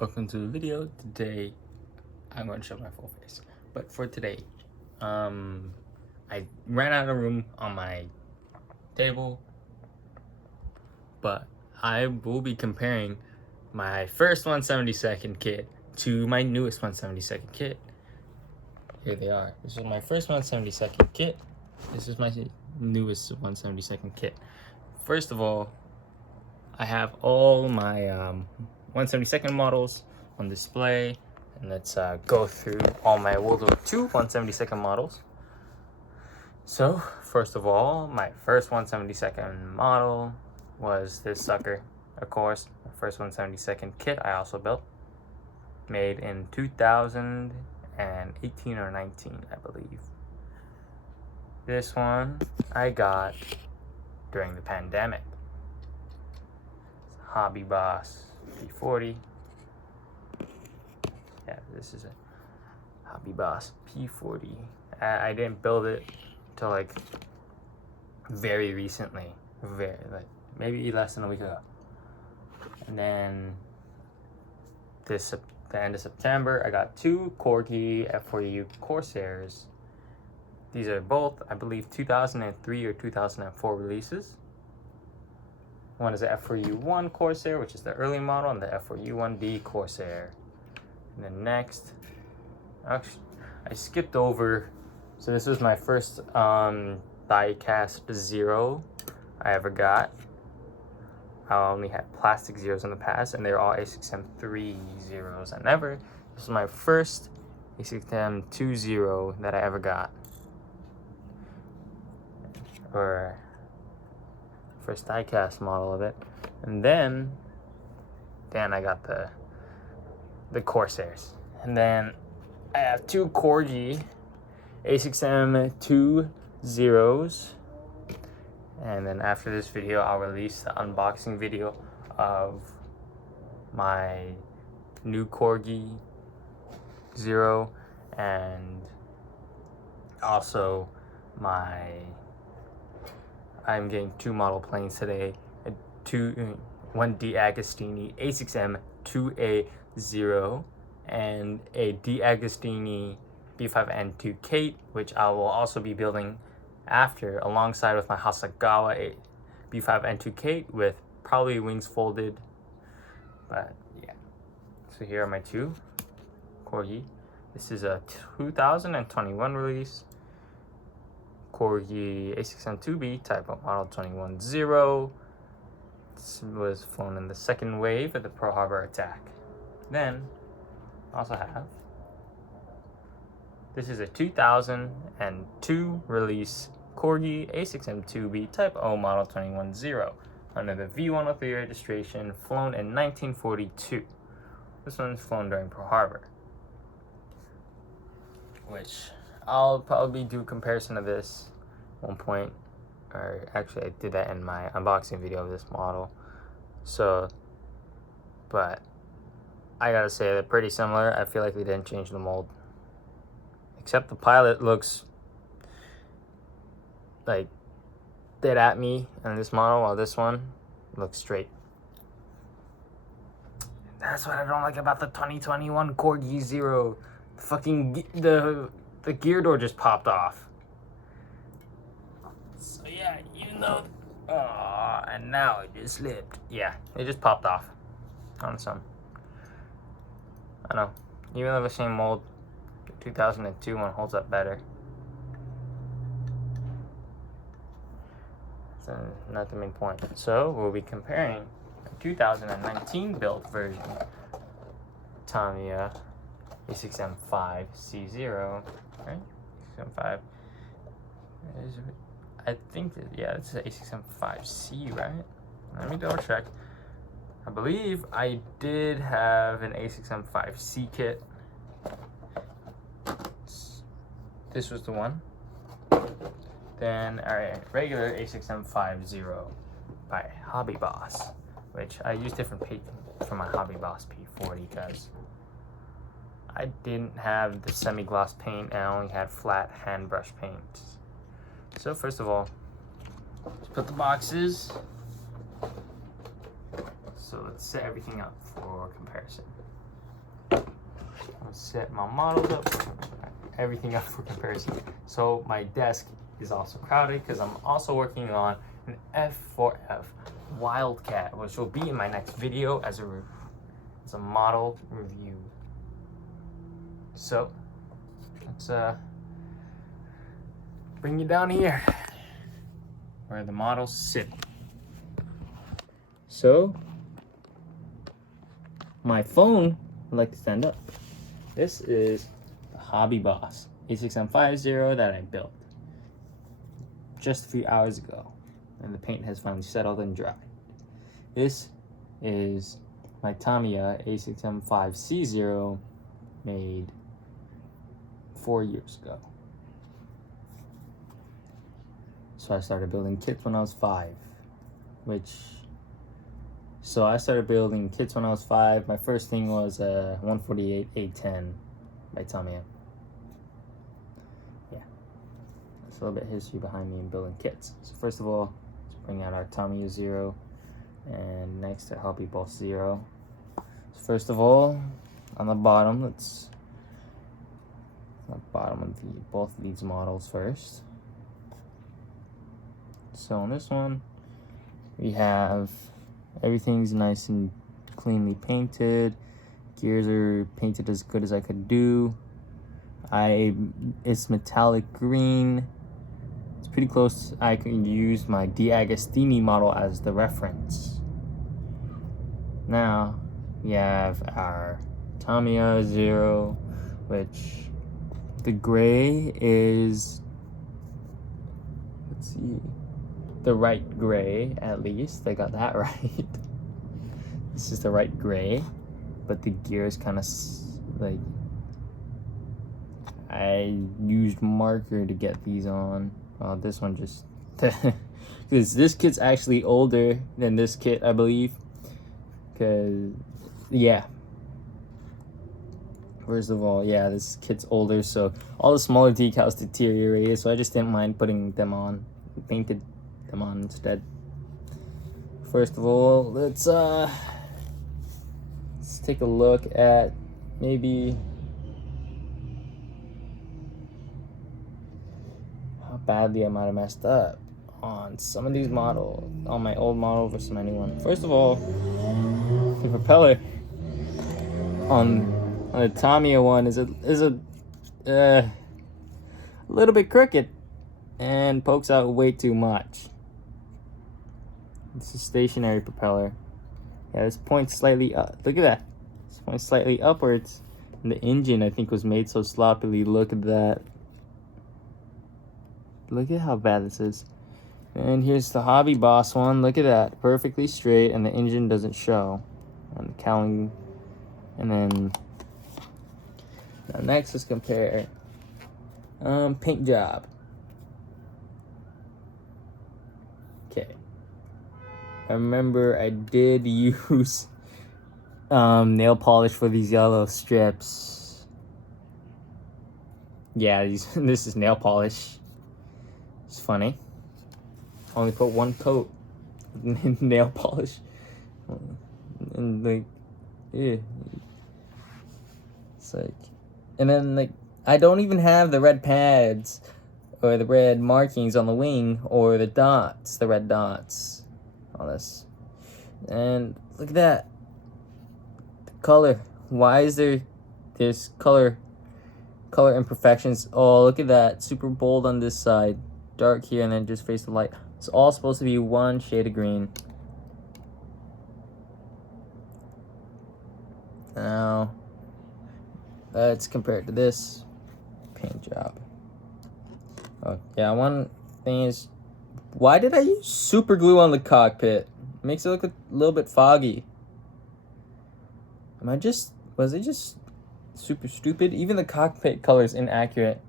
Welcome to the video. Today I'm going to show my full face, but for today I ran out of room on my table, but I will be comparing my first 1/72 kit to my newest 1/72 kit. Here they are. This is my first 1/72 kit. This is my newest 1/72 kit. First of all, I have all my 1/72 models on display, and let's go through all my World War II 1/72 models. So first of all, my first 1/72 model was this sucker. Of course, my first 1/72 kit I also built, made in 2018 or 19, I believe. This one I got during the pandemic. Hobby Boss P40. Yeah, this is a Hobby Boss P40. I didn't build it till like very recently, like maybe less than a week ago. And then the end of September, I got two Corgi F4U Corsairs. These are both, I believe, 2003 or 2004 releases. One is the F4U1 Corsair, which is the early model, and the F4U1D Corsair. And then next, actually, I skipped over. So this was my first die-cast Zero I ever got. I only had plastic Zeros in the past, and they're all A6M3 Zeros. This was my first A6M2 Zero that I ever got. Or first die-cast model of it. And then I got the Corsairs. And then I have two Corgi A6M2 Zeros. And then after this video, I'll release the unboxing video of my new Corgi Zero, and also I'm getting two model planes today. One D'Agostini A6M2A0 and a D'Agostini B5N2 Kate, which I will also be building after, alongside with my Hasegawa B5N2 Kate with probably wings folded. But yeah, so here are my two Corgi. This is a 2021 release Corgi A6M2B type of model 210. This was flown in the second wave of the Pearl Harbor attack. Then also have, this is a 2002 release Corgi A6M2B Type O Model 210 under the V103 registration, flown in 1942. This one's flown during Pearl Harbor, which I'll probably do a comparison of this one point, or actually I did that in my unboxing video of this model. So, but I gotta say they're pretty similar. I feel like they didn't change the mold, except the pilot looks like dead at me in this model, while this one looks straight. That's what I don't like about the 2021 Corgi Zero. The gear door just popped off. So yeah, even though, and now it just slipped. Yeah, it just popped off on its own. I know, even though the same mold, the 2002 one holds up better. So not the main point. So we'll be comparing a 2019 built version Tamiya A6M5c0, right? A6M5 is, I think that, yeah, it's an A6M5c, right? Let me double check. I believe I did have an A6M5c kit. This was the one. Then our regular A6M50 by Hobby Boss, which I use different paint for my Hobby Boss P40 because I didn't have the semi-gloss paint and I only had flat hand brush paint. So first of all, let's put the boxes. So let's set everything up for comparison. set my models up, everything up for comparison. So my desk is also crowded because I'm also working on an F4F Wildcat, which will be in my next video as a model review. So let's bring you down here where the models sit. So my phone would like to stand up. This is the Hobby Boss A6M5 that I built just a few hours ago, and the paint has finally settled and dried. This is my Tamiya A6M5c made 4 years ago. So I started building kits when I was 5, So I started building kits when I was 5. My first thing was a 148 A10 by Tamiya. Yeah, that's a little bit of history behind me in building kits. So first of all, let's bring out our Tamiya 0, and next a Hobby Boss 0. So first of all, on the bottom, let's bottom of both of these models first. So on this one, we have everything's nice and cleanly painted. Gears are painted as good as I could do. It's metallic green. It's pretty close. I can use my D'Agostini model as the reference. Now we have our Tamiya 0, which the gray is, let's see, the right gray, at least. I got that right. This is the right gray, but the gears kind of like, I used marker to get these on. This one just, because this kit's actually older than this kit, I believe. Because, yeah. First of all, yeah, this kit's older, so all the smaller decals deteriorated, so I just didn't mind putting them on. Painted them on instead. First of all, let's take a look at maybe how badly I might have messed up on some of these models, on my old model versus my new one. First of all, the propeller on the Tamiya one is a little bit crooked and pokes out way too much. It's a stationary propeller. Yeah, this points slightly up. Look at that. This points slightly upwards. And the engine, I think, was made so sloppily. Look at that. Look at how bad this is. And here's the Hobby Boss one. Look at that. Perfectly straight, and the engine doesn't show. And the cowling. And then now next, let's compare paint job. Okay. I remember I did use nail polish for these yellow strips. Yeah, this is nail polish. It's funny. Only put one coat of nail polish. And like, yeah. It's like, and then like, I don't even have the red pads or the red markings on the wing or the dots, the red dots on this. And look at that. The color. Why is there's color imperfections? Oh, look at that. Super bold on this side. Dark here and then just face the light. It's all supposed to be one shade of green. Now, let's compare it to this paint job. Oh, yeah, one thing is, why did I use super glue on the cockpit? It makes it look a little bit foggy. Was it just super stupid? Even the cockpit color is inaccurate.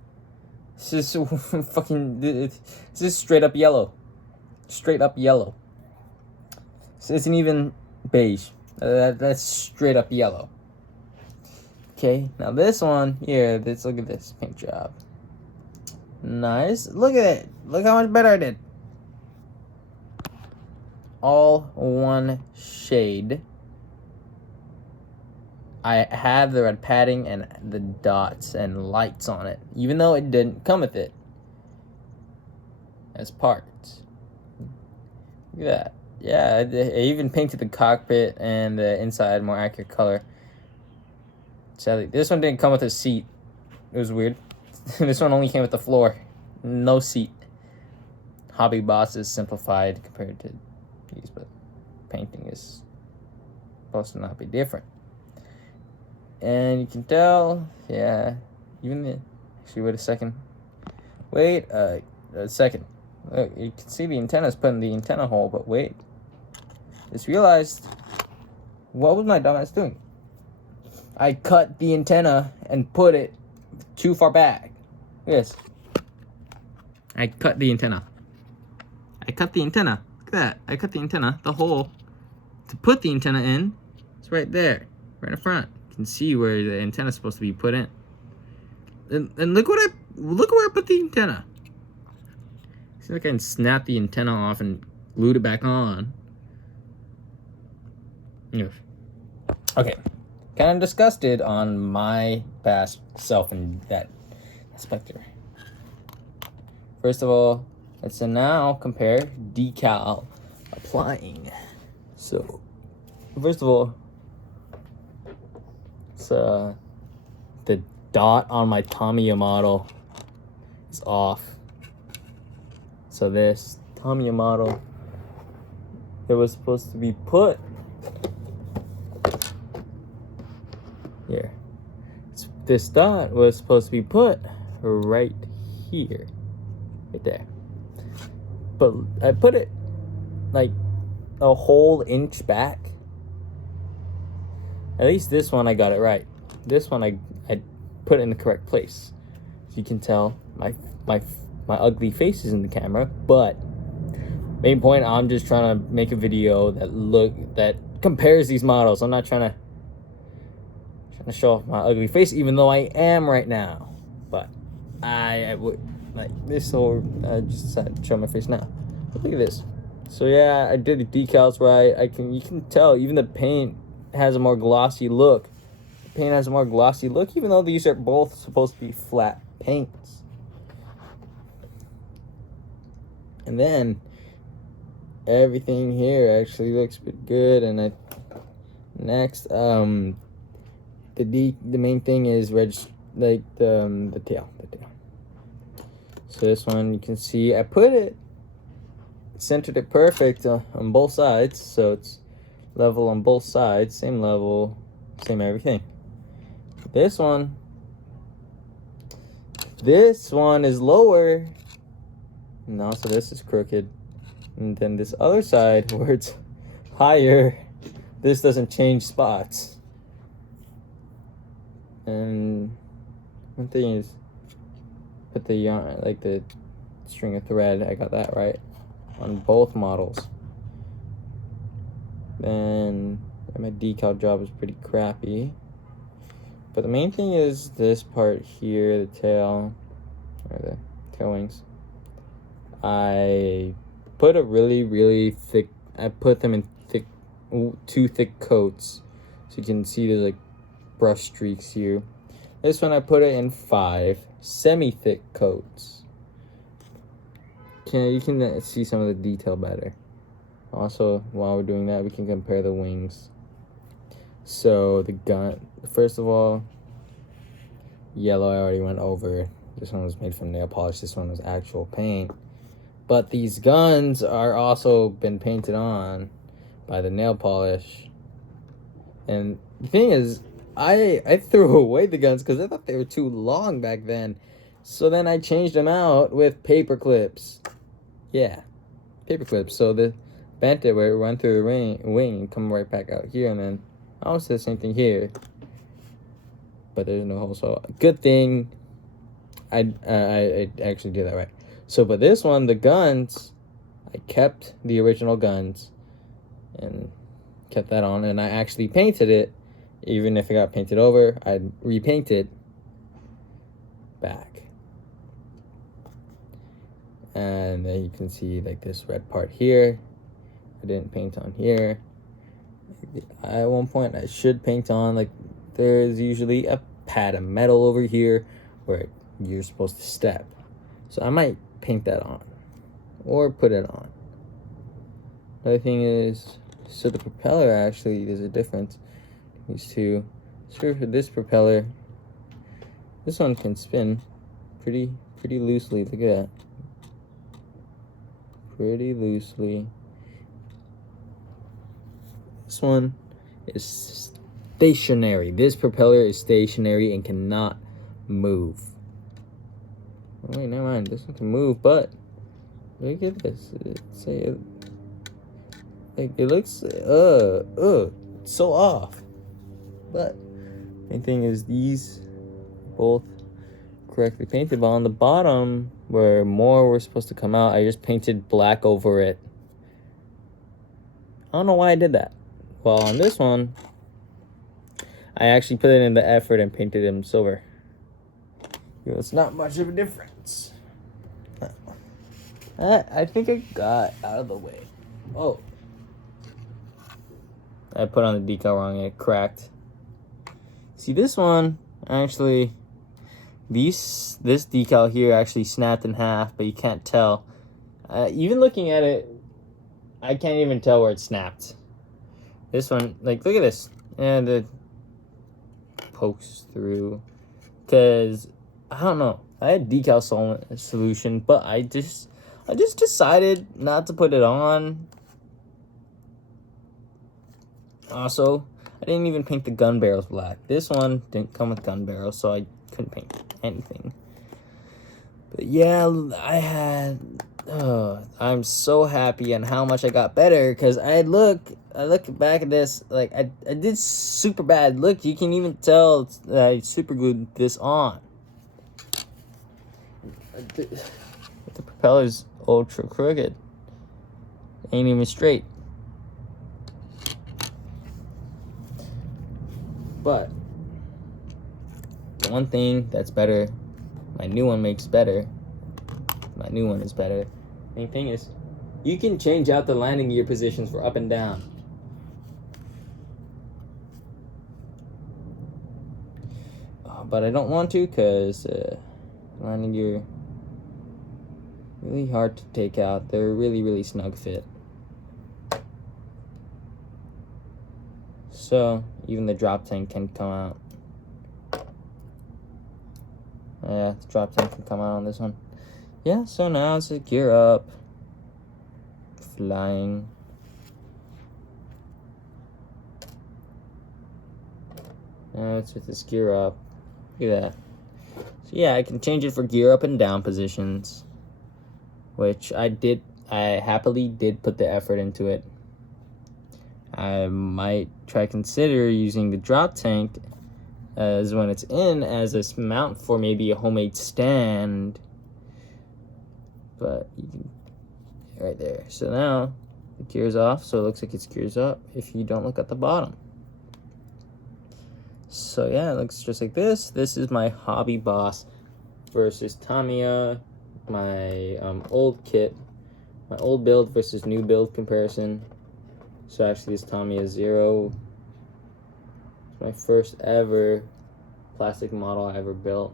This is this is straight up yellow. Straight up yellow. This isn't even beige. That's straight up yellow. Okay, now this one here, look at this paint job. Nice. Look at it. Look how much better I did. All one shade. I have the red padding and the dots and lights on it, even though it didn't come with it as parts. Look at that. Yeah, I even painted the cockpit and the inside more accurate color. Sadly, this one didn't come with a seat. It was weird. This one only came with the floor. No seat. Hobby Boss is simplified compared to these, but painting is supposed to not be different. And you can tell, yeah, even the, actually, wait a second. Wait a second. Look, you can see the antenna's put in the antenna hole, but wait. Just realized, what was my dumbass doing? I cut the antenna and put it too far back. Yes. I cut the antenna. Look at that. I cut the antenna, the hole to put the antenna in. It's right there, right in front. You can see where the antenna is supposed to be put in. And look where I put the antenna. See, like I can snap the antenna off and glued it back on. Okay, kind of disgusted on my past self in that aspect. First of all, let's now compare decal applying. So, first of all, it's the dot on my Tamiya model is off. So this Tamiya model, it was supposed to be put here. This dot was supposed to be put right here, right there. But I put it like a whole inch back. At least this one I got it right. This one I put it in the correct place. As you can tell, my ugly face is in the camera, but main point, I'm just trying to make a video that compares these models. I'm not trying to show off my ugly face, even though I am right now. But I would like this whole. I just decided to show my face now. But look at this. So yeah, I did the decals right. You can tell even the paint has a more glossy look. The paint has a more glossy look, even though these are both supposed to be flat paints. And then everything here actually looks pretty good. And next, the main thing is the tail. So this one you can see I put it, centered it perfect on both sides, so it's level on both sides, same level, same everything. This one is lower. No, so this is crooked. And then this other side where it's higher, this doesn't change spots. And one thing is, put the yarn, like the string of thread, I got that right on both models. Then my decal job is pretty crappy. But the main thing is this part here, the tail, or the tail wings. I put a really thick, I put them in two thick coats. So you can see there's like brush streaks here. This one I put it in 5 semi-thick coats. You can see some of the detail better. Also, while we're doing that, we can compare the wings. So the gun, first of all, yellow I already went over. This one was made from nail polish. This one was actual paint. But these guns are also been painted on by the nail polish. And the thing is, I threw away the guns because I thought they were too long back then. So then I changed them out with paper clips. Yeah, paper clips. So the bent it where it run through the wing and come right back out here. And then I almost did the same thing here. But there's no hole. So good thing I actually did that right. So, but this one, the guns, I kept the original guns and kept that on, and I actually painted it. Even if it got painted over, I'd repaint it back. And then you can see like this red part here. I didn't paint on here. At one point, I should paint on like there's usually a pad of metal over here where you're supposed to step. So I might paint that on or put it on. Another thing is, so the propeller, actually there's a difference between these two. So for this propeller, this one can spin pretty loosely. Look at that. Pretty loosely. This one is stationary. This propeller is stationary and cannot move. Oh, wait, never mind. This one can move, but look at this. It looks so off. But main thing is these both correctly painted, but on the bottom where more were supposed to come out, I just painted black over it. I don't know why I did that. Well, on this one, I actually put it in the effort and painted him silver. It's not much of a difference. I think I got out of the way. Oh, I put on the decal wrong and it cracked. See, this one actually, this decal here actually snapped in half, but you can't tell. Even looking at it, I can't even tell where it snapped. This one, like, look at this, and it pokes through. Cause I don't know, I had decal solvent solution, but I just decided not to put it on. Also, I didn't even paint the gun barrels black. This one didn't come with gun barrels, so I couldn't paint anything. But yeah, I'm so happy on how much I got better, because I look back at this, like I did super bad. Look, you can even tell that I super glued this on. The propeller's ultra crooked. Ain't even straight. But the one thing that's better, my new one makes better. My new one is better. Main thing is, you can change out the landing gear positions for up and down. But I don't want to, because landing gear really hard to take out. They're really snug fit. So even the drop tank can come out. Yeah, the drop tank can come out on this one. Yeah, so now it's a gear up. Flying. Now it's with this gear up. Look at that. So yeah, I can change it for gear up and down positions, which I happily did put the effort into it. I might try consider using the drop tank as when it's in as a mount for maybe a homemade stand. But you can, right there. So now the gear's off, so it looks like it's gears up if you don't look at the bottom. So yeah, it looks just like this. This is my Hobby Boss versus Tamiya, my old kit, my old build versus new build comparison. So actually this Tamiya Zero, it's my first ever plastic model I ever built.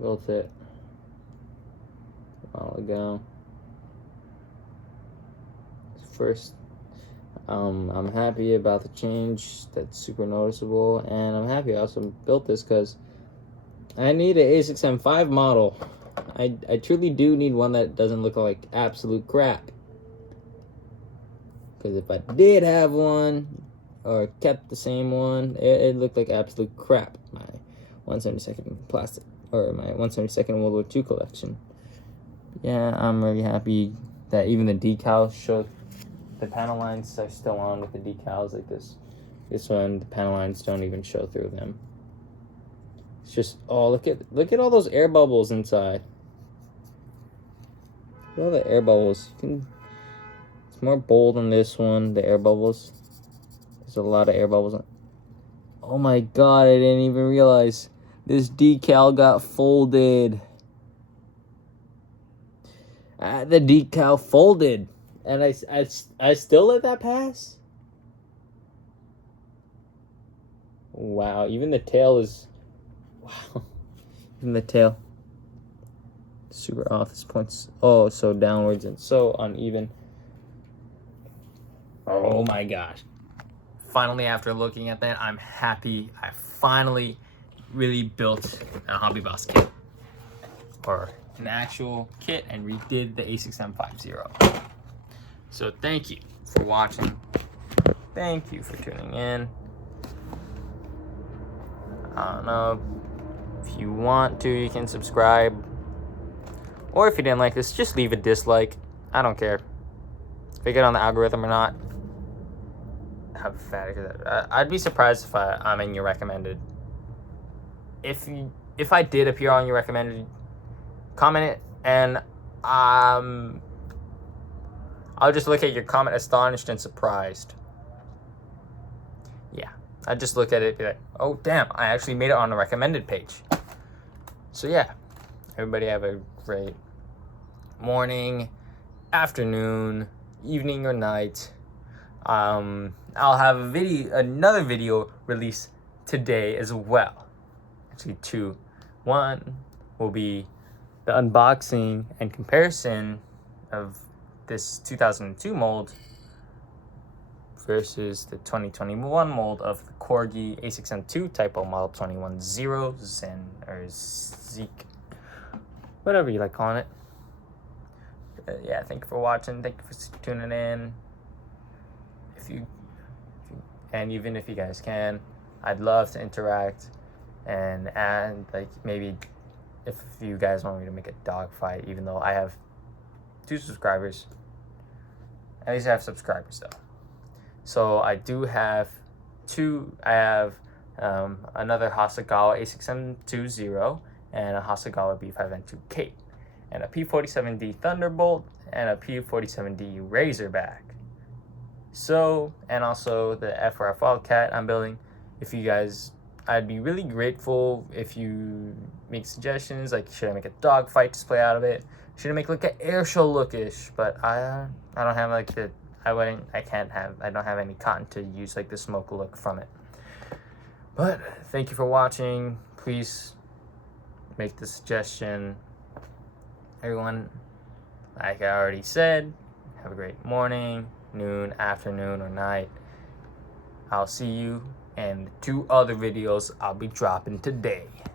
Built it a while ago. First, I'm happy about the change. That's super noticeable, and I'm happy I also built this because I need an A6M5 model. I truly do need one that doesn't look like absolute crap. Because if I did have one, or kept the same one, it looked like absolute crap. My 172nd plastic, or my 172nd World War II collection. Yeah, I'm really happy that even the decals show. The panel lines are still on with the decals like this. This one, the panel lines don't even show through them. It's just, oh, look at all those air bubbles inside. Look at all the air bubbles. It's more bold on this one, the air bubbles. There's a lot of air bubbles. Oh my god, I didn't even realize this decal got folded. The decal folded. And I still let that pass? Wow, even the tail is, wow, even the tail, super off. This point's, oh, so downwards and so uneven. Oh my gosh. Finally, after looking at that, I'm happy. I finally really built a Hobby Boss kit, or an actual kit, and redid the A6M5c. So thank you for watching. Thank you for tuning in. I don't know, if you want to, you can subscribe. Or if you didn't like this, just leave a dislike. I don't care if I get on the algorithm or not. How pathetic is that? I'd be surprised if I'm in your recommended. If I did appear on your recommended, comment it, and I'll just look at your comment astonished and surprised. Yeah, I'd just look at it and be like, oh damn, I actually made it on the recommended page. So yeah, everybody have a great morning, afternoon, evening, or night. I'll have another video released today as well. Actually, two. One will be the unboxing and comparison of this 2002 mold versus the 2021 mold of the Corgi A6M2 Typo Model 210 Zen or Zeke, whatever you like calling it. Yeah, thank you for watching. Thank you for tuning in. And even if you guys can, I'd love to interact and like maybe if you guys want me to make a dog fight, even though I have 2 subscribers. At least I have subscribers though. So I do have another Hasegawa A6M2 and a Hasegawa B5N2K, and a P47D Thunderbolt and a P47D Razorback. So, and also the F4F Wildcat I'm building. If you guys, I'd be really grateful if you make suggestions, like should I make a dogfight display out of it? Should I make like an air show lookish? But I don't have like I don't have any cotton to use like the smoke look from it. But thank you for watching. Please make the suggestion. Everyone, like I already said, have a great morning, noon, afternoon, or night. I'll see you in 2 other videos I'll be dropping today.